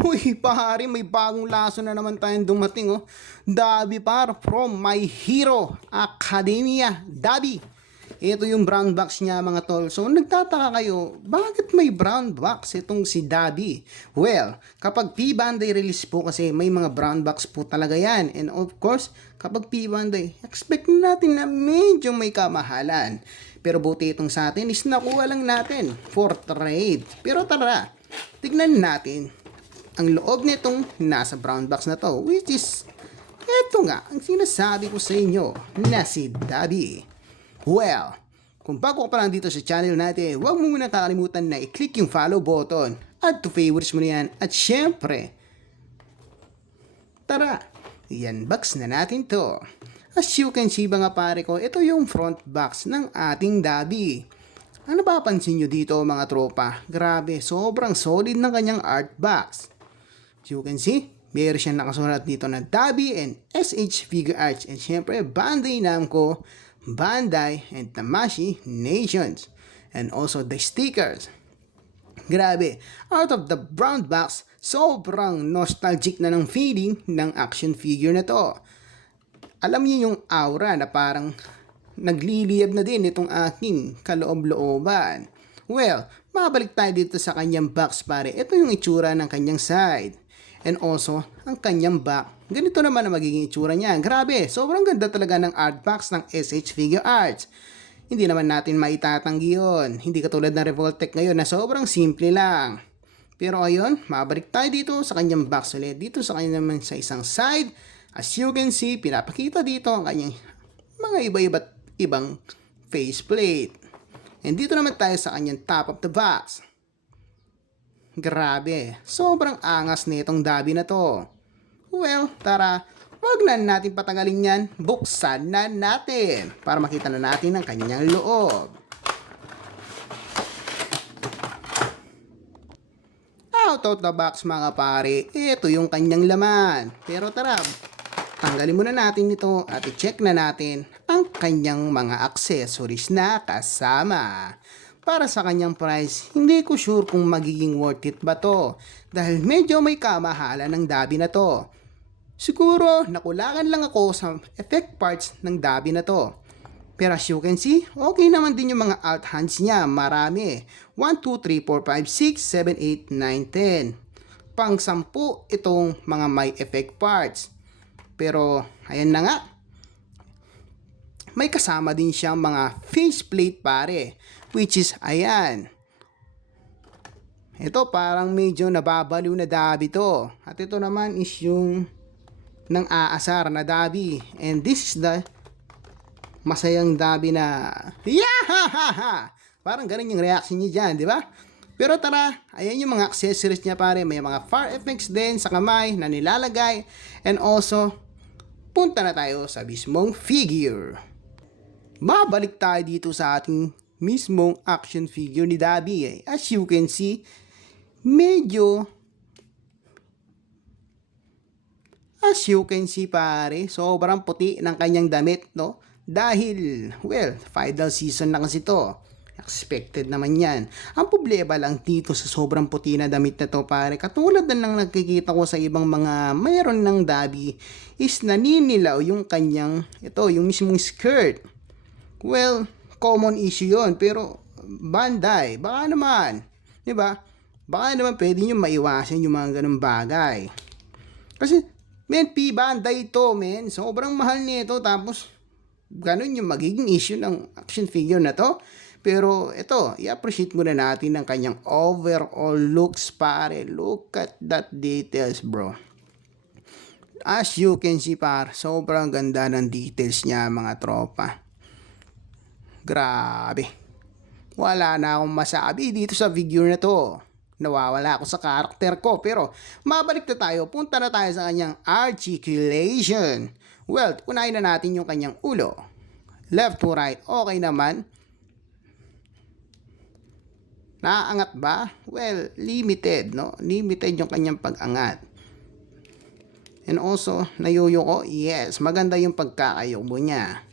Uy, pare, may bagong laso na naman tayong dumating, oh. Dabi par from My Hero Academia. Dabi. Ito yung brown box niya, mga tol. So, nagtataka kayo, bakit may brown box itong si Dabi? Well, kapag P-Banday release po kasi may mga brown box po talaga yan. And of course, kapag P-Banday, expect natin na medyo may kamahalan. Pero buti itong sa atin is nakuha lang natin for trade. Pero tara, tignan natin ang loob nitong nasa brown box na to, which is eto nga ang sinasabi ko sa inyo na si Dabi. Well, kung bago ka pa lang dito sa channel natin, huwag mo muna kakalimutan na i-click yung follow button at to favorites mo na yan. At syempre, tara, i-unbox na natin to. As you can see mga pare ko, ito yung front box ng ating Dabi. Ano ba pansin nyo dito mga tropa? Grabe, sobrang solid ng kanyang art box. As you can see, meron siyang nakasulat dito na Dabi and SH Figure Arts. And syempre, Bandai Namco, Bandai, and Tamashii Nations. And also the stickers. Grabe, out of the brown box, sobrang nostalgic na ng feeling ng action figure na to. Alam niyo yung aura na parang nagliliyab na din itong aking kaloob-looban. Well, mabalik tayo dito sa kanyang box pare. Ito yung itsura ng kanyang side. And also, ang kanyang back. Ganito naman ang magiging itsura niya. Grabe, sobrang ganda talaga ng art box ng SH Figure Arts. Hindi naman natin maitatanggi yun. Hindi katulad ng Revoltech ngayon na sobrang simple lang. Pero ayun, mabalik tayo dito sa kanyang box ulit. Dito sa kanya naman sa isang side. As you can see, pinapakita dito ang kanyang mga iba-iba't ibang faceplate. And dito naman tayo sa kanyang top of the box. Grabe, sobrang angas nitong Dabi na to. Well, tara, wag na natin patagalin yan, buksan na natin para makita na natin ang kanyang loob. Out of the box mga pare, ito yung kanyang laman. Pero tara, tanggalin muna natin ito at i-check na natin ang kanyang mga accessories na kasama. Para sa kanyang price, hindi ko sure kung magiging worth it ba to dahil medyo may kamahalan ng Dabi na to. Siguro nakulangan lang ako sa effect parts ng Dabi na to. Pero as you can see, okay naman din yung mga alt hands niya, marami. 1, 2, 3, 4, 5, 6, 7, 8, 9, 10. Pang 10 itong mga may effect parts. Pero ayan na nga, may kasama din siyang mga faceplate pare, which is ayan. Ito parang medyo nababaliw na Dabi to. At ito naman is yung nang aasar na Dabi. And this is the masayang Dabi na yahahaha. Parang ganun yung reaction niya dyan, di ba? Pero tara, ayan yung mga accessories niya pare. May mga far effects din sa kamay na nilalagay. And also, punta na tayo sa mismong figure. Babalik tayo dito sa ating mismong action figure ni Dabi. As you can see, medyo pare, sobrang puti ng kanyang damit, no? Dahil, well, final season na kasi to. Expected naman yan. Ang problema lang dito sa sobrang puti na damit na to pare, katulad na lang nakikita ko sa ibang mga mayroon ng Dabi, is naninilaw yung kanyang, ito, yung mismong skirt. Well, common issue yon, pero Bandai, baka naman, di ba? Baka naman pwede nyo maiwasan yung mga ganung bagay. Kasi, men, P-Bandai ito, men. Sobrang mahal nito, tapos, ganun yung magiging issue ng action figure na to. Pero, ito, i-appreciate muna natin ang kanyang overall looks, pare. Look at that details, bro. As you can see, par, sobrang ganda ng details niya, mga tropa. Grabe. Wala na akong masabi dito sa figure na to. Nawawala ako sa karakter ko. Pero mabalik na tayo. Punta na tayo sa kanyang articulation. Well, unahin na natin yung kanyang ulo. Left to right. Okay naman. Naaangat ba? Well, limited, no? Limited yung kanyang pag-angat. And also, nayuyuko. Yes, maganda yung pagkakayuko niya.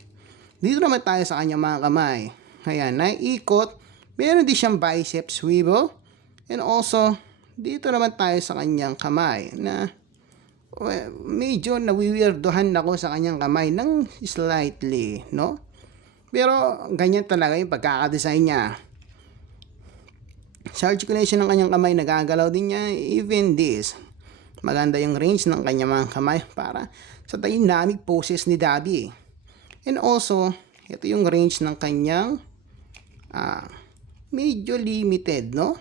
Dito naman tayo sa kanyang mga kamay. Ayan, naiikot. Meron din siyang bicep swivel. And also, dito naman tayo sa kanyang kamay na medyo nawiwirdohan ako sa kanyang kamay ng slightly, no? Pero ganyan talaga yung pagkakadesign niya. Sa articulation ng kanyang kamay, nagagalaw din niya. Even this, maganda yung range ng kanyang mga kamay para sa dynamic poses ni Dabi. And also, ito yung range ng kanyang medyo limited, no?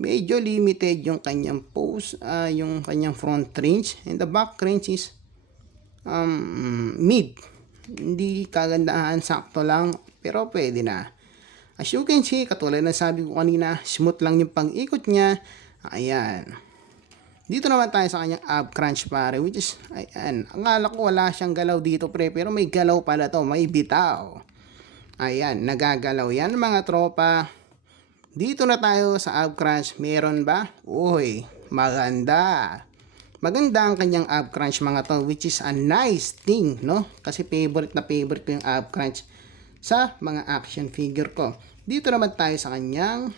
Medyo limited yung kanyang pose, yung kanyang front range. And the back range is mid. Hindi kagandahan, sakto lang, pero pwede na. As you can see, katulad ng sabi ko kanina, smooth lang yung pang-ikot niya. Ayan. Dito naman tayo sa kanyang ab crunch pare, which is, ayan. Akala ko wala siyang galaw dito pre, pero may galaw pala to, may bitaw. Ayan, nagagalaw yan mga tropa. Dito na tayo sa ab crunch, meron ba? Uy, maganda. Maganda ang kanyang ab crunch mga to, which is a nice thing, no? Kasi favorite na favorite ko yung ab crunch sa mga action figure ko. Dito naman tayo sa kanyang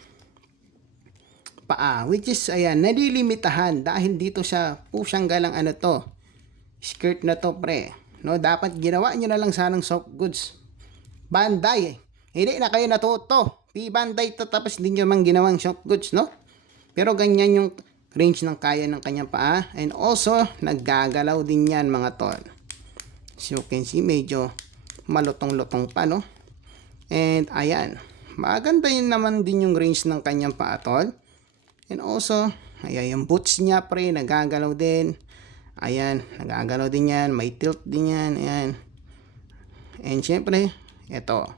paa, which is, ayan, nalilimitahan dahil dito siya pusyang galang ano to, skirt na to pre, no? Dapat ginawa nyo na lang sanang soft goods Bandai, hindi na kayo natuto. Bandai to, tapos hindi nyo mang ginawang soft goods, no? Pero ganyan yung range ng kaya ng kanyang paa. And also, naggagalaw din yan mga tol. So you can see, medyo malutong-lutong pa, no? And ayan, maganda yun naman din yung range ng kanyang paa tol. And also, ayan yung boots niya pre, nagagalaw din. Ayan, nagagalaw din yan, may tilt din yan, ayan. And syempre, ito.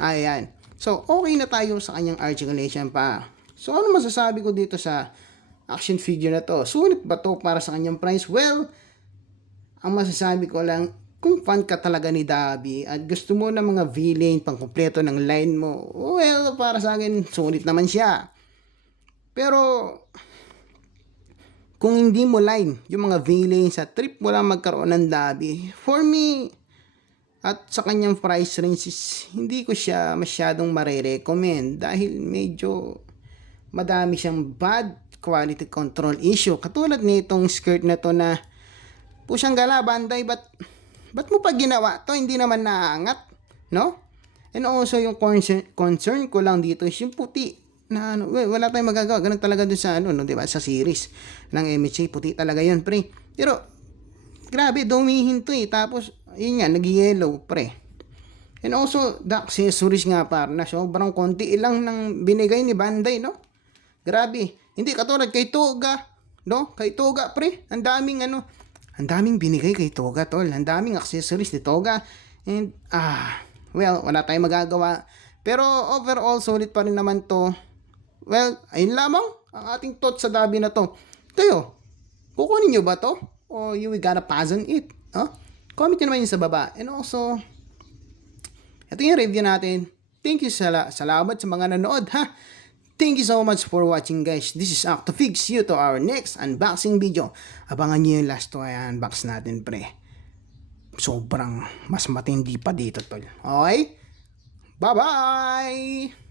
Ayan. So, okay na tayo sa kanyang articulation pa. So, ano masasabi ko dito sa action figure na to? Sulit ba to para sa kanyang price? Well, ang masasabi ko lang, kung fan ka talaga ni Dabi at gusto mo ng mga villain pang kumpleto ng line mo, well, para sa akin, sulit naman siya. Pero, kung hindi mo line yung mga villain sa trip mo lang magkaroon ng Dabi, for me, at sa kanyang price range is, hindi ko siya masyadong marirecommend dahil medyo madami siyang bad quality control issue. Katulad nitong skirt na to na pusyang gala, Bandai, ba't mo pa ginawa to? Hindi naman naangat, no? And also, yung concern ko lang dito is yung puti na ano, wala tayong magagawa. Ganun talaga dun sa ano, no, diba? Sa series ng MHA, puti talaga yun, pre. Pero, grabe, dumihin to eh. Tapos, yun nga, nag-yellow, pre. And also, the accessories nga par na sobrang konti lang ng binigay ni Bandai, no? Grabe. Hindi katulad kay Toga, no? Kay Toga, pre. Ang daming binigay kay Toga, tol. Ang daming accessories ni Toga. And, well, wala tayong magagawa. Pero, overall, solid pa rin naman to. Well, ayun lamang ang ating thoughts sa Dabi na to. Kayo, kukunin nyo ba to? Or you gotta pass on it? Huh? Comment nyo naman yun sa baba. And also, ito yung review natin. Thank you salamat sa mga nanood, ha? Thank you so much for watching, guys. This is Octofix. See you to our next unboxing video. Abangan nyo yung last toy unbox natin, pre. Sobrang mas matindi pa dito, tol. Okay? Bye-bye!